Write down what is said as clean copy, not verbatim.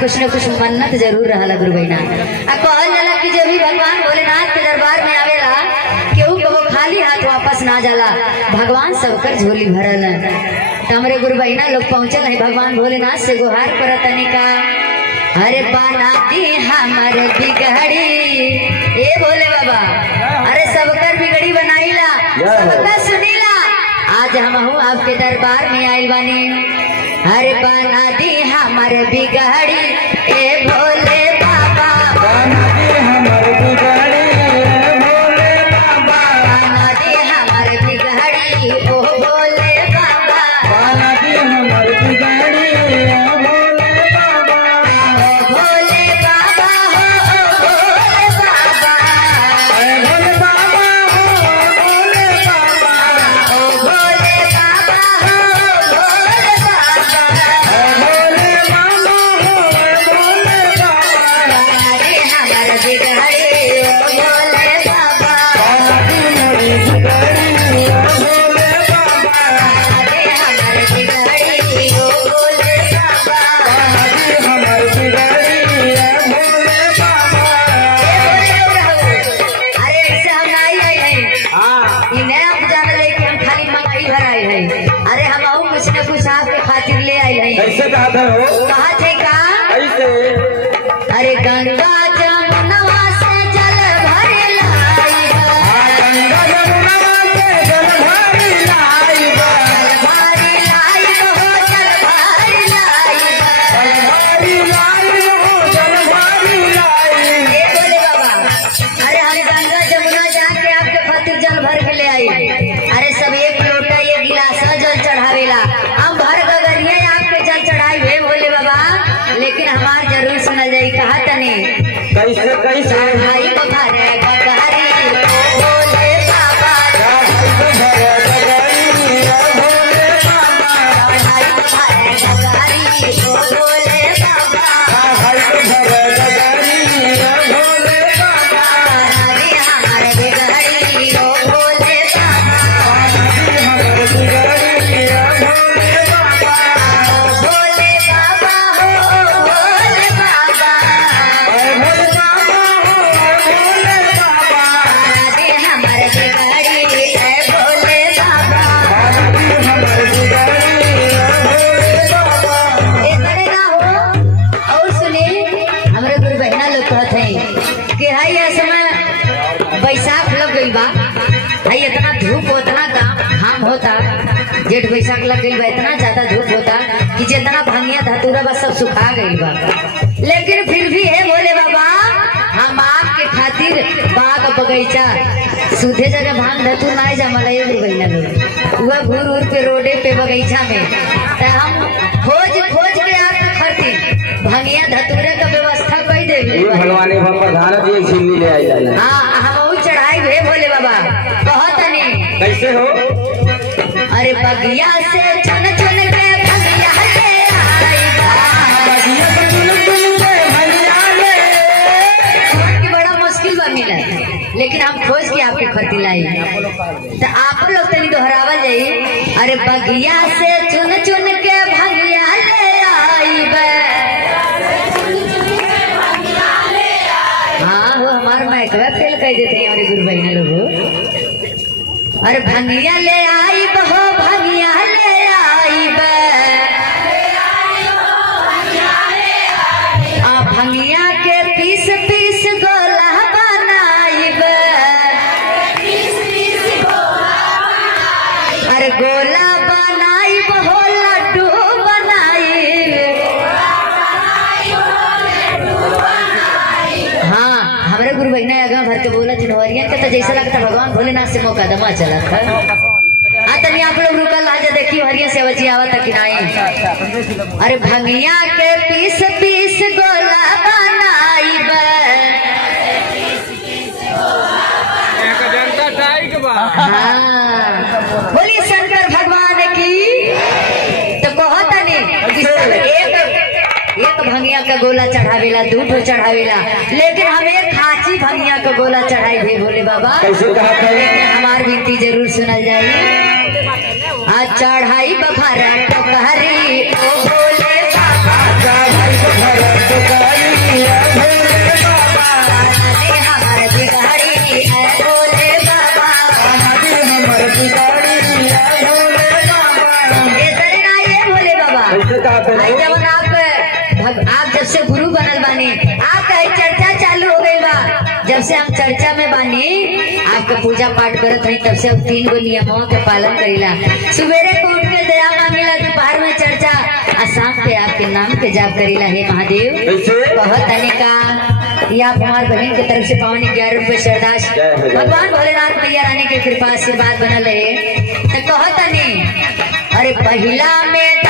कुछ न कुछ मन्नत जरूर रहला गुरु बहना। आ कहल जाला कि जब भी भगवान भोलेनाथ के दरबार में आवेला केहू कबो खाली हाथ वापस ना जाला, भगवान सबकर झोली भरल। तो हमरे गुरु बहना लोग पहुंचल है भगवान भोलेनाथ से गुहार करतनी का, अरे पाना दी हमर बिगड़ी ए भोले बाबा, अरे सबकर बिगड़ी बनाईला सबका सुनीला, आज हम हूँ आपके दरबार में आइल बानी, अरे बना दी हमर बिगड़ी ए भोले बाबा, बना दी हमर बिगड़ी ए भोले बाबा, बना दी हमर बिगड़ी ओ भोले बाबा, बना दी हमर बिगड़ी ए भोले बाबा, ओ भोले बाबा हो भोले बाबा, ए भोले बाबा हो भोले बाबा, ओ भोले बाबा हो भोले बाबा, ए भोले बाबा हो भोले बाबा, अरे हमर बिगड़ी ओ भोले बाबा, बना दी हमर बिगड़ी ए भोले बाबा, अरे हमर बिगड़ी ओ भोले बाबा, बना दी हमर बिगड़ी ए भोले बाबा। अरे ऐसे हम नहीं आए हैं, हाँ ई नया पुजारा लेके हम खाली मंगाई भर आए हैं, अरे हम आऊ कुछ न कुछ आपके खातिर ले आए हैं। कैसे कहते हो कहा थे का, कैसे अरे गंगा जमुनवा से जल भर लाई गंगा यमुना के जल भरी लाई बा, जल भरी लाई हो जल भरी लाई जल भरी लाई हो जल भरी लाई। ए बोले बाबा, अरे हम गंगा जमुना जाके आपके खातिर जल भर के ले आई, अरे सब एक लोटा एक गिलास जल चढ़ावेला, हम भर गगरिया आपके जल चढ़ाई हुए भोले बाबा, लेकिन हमार जरूर सुनल जाई। कहा तनी कैसे कैसे भाई बखारे गगरी ओ भोले बाबा, भाई को भरे गगरी ए भोले बाबा, भाई बखारे गगरी ओ भोले बाबा, भाई को भरे गगरी ए भोले बाबा, अरे हमारे बिगड़ी ओ भोले बाबा, हमर बिगड़ी ए भोले बाबा, ओ भोले बाबा हो भोले बाबा, ए भोले बाबा हो भोले बाबा, अरे हमारे बिगड़ी ए भोले बाबा। हमर बिगड़ी ए भोले बाबा। इतने ना हो और सुने, हमारे गुरु बहना लोग कहते हैं कि हाई ये समय बैसाख लग गई बा, हाई इतना धूप उतना घाम होता, जेठ बैसाख लग गई बा, इतना ज्यादा धूप होता कि जितना भांगिया धतूरा बा सब सुखा गई बा, लेकिन फिर भी है भोले बाबा हम आपके खातिर बाग बगीचा सूधे जगह भांग धतूर ना जमल है गुरु बहना लोग, वह घूर घूर पे रोडे पे बगीचा में, तो हम खोज खोज के आपके खातिर भांगिया धतूरे का व्यवस्था कर दे। ये भगवान ये प्रधान जी एक छिल्ली ले आई जाए। हाँ हम वो चढ़ाई हुए भोले बाबा, बहुत नहीं कैसे हो अरे बगिया से चुन चुन के बगिया ले आई बा, बगिया से चुन चुन के भैया ले, खोज की बड़ा मुश्किल बा मिला, लेकिन हम खोज के आपके खातिर लाई, तो आप लोग तनी दोहरावल जाई, अरे बगिया से चुन चुन के भगिया ले आई बा, हाँ वो हमार माइकवा फेल कर देते हैं हमारे गुरु बहना लोग, अरे भंगिया ले आई बहो भंगिया ले आई बे, आ भंगिया के पीस पीस गोला बनाई बे, अरे गोला बनाई बहो लड्डू बनाई, हाँ हमारे गुरु बहना अगवा भर के बोला जनवरियन का तो जैसा लगता भगवान भोलेनाथ से मुकदमा चला था। तनी आप लोग रुकल आजा देखिए हरिया से बची आवत कि नहीं, अरे भंगिया के पीस पीस गोला बनाई बे, हाँ बोलिए शंकर भगवान की। तो बहुत नहीं कि सब एक भंगिया का गोला चढ़ावेला, दूध चढ़ावेला, लेकिन हम एक खाची भंगिया का गोला चढ़ाई हुए भोले बाबा, कैसे कहा था? हमार विनती जरूर सुनल जाए। आज चढ़ाई बफारा टोकरी ओ भोले बाबा, चढ़ाई बफारा आप जब से गुरु बनल बानी आपका ही चर्चा चालू हो गई बा। जब से हम चर्चा में बानी आपका पूजा पाठ करत हई तब से हम 3 गो नियमों के पालन करीला। सुबेरे को उठ के दया मांगीला, दोपहर में चर्चा और शाम पे आपके नाम के जाप करीला। हे महादेव कैसे? बहुत अनेका ये आप हमारे बहन की तरफ से पावन 11 रुपए श्रद्धाश भगवान भोलेनाथ मैया रानी के कृपा आशीर्वाद बनल है। तो कहत नहीं अरे पहिला में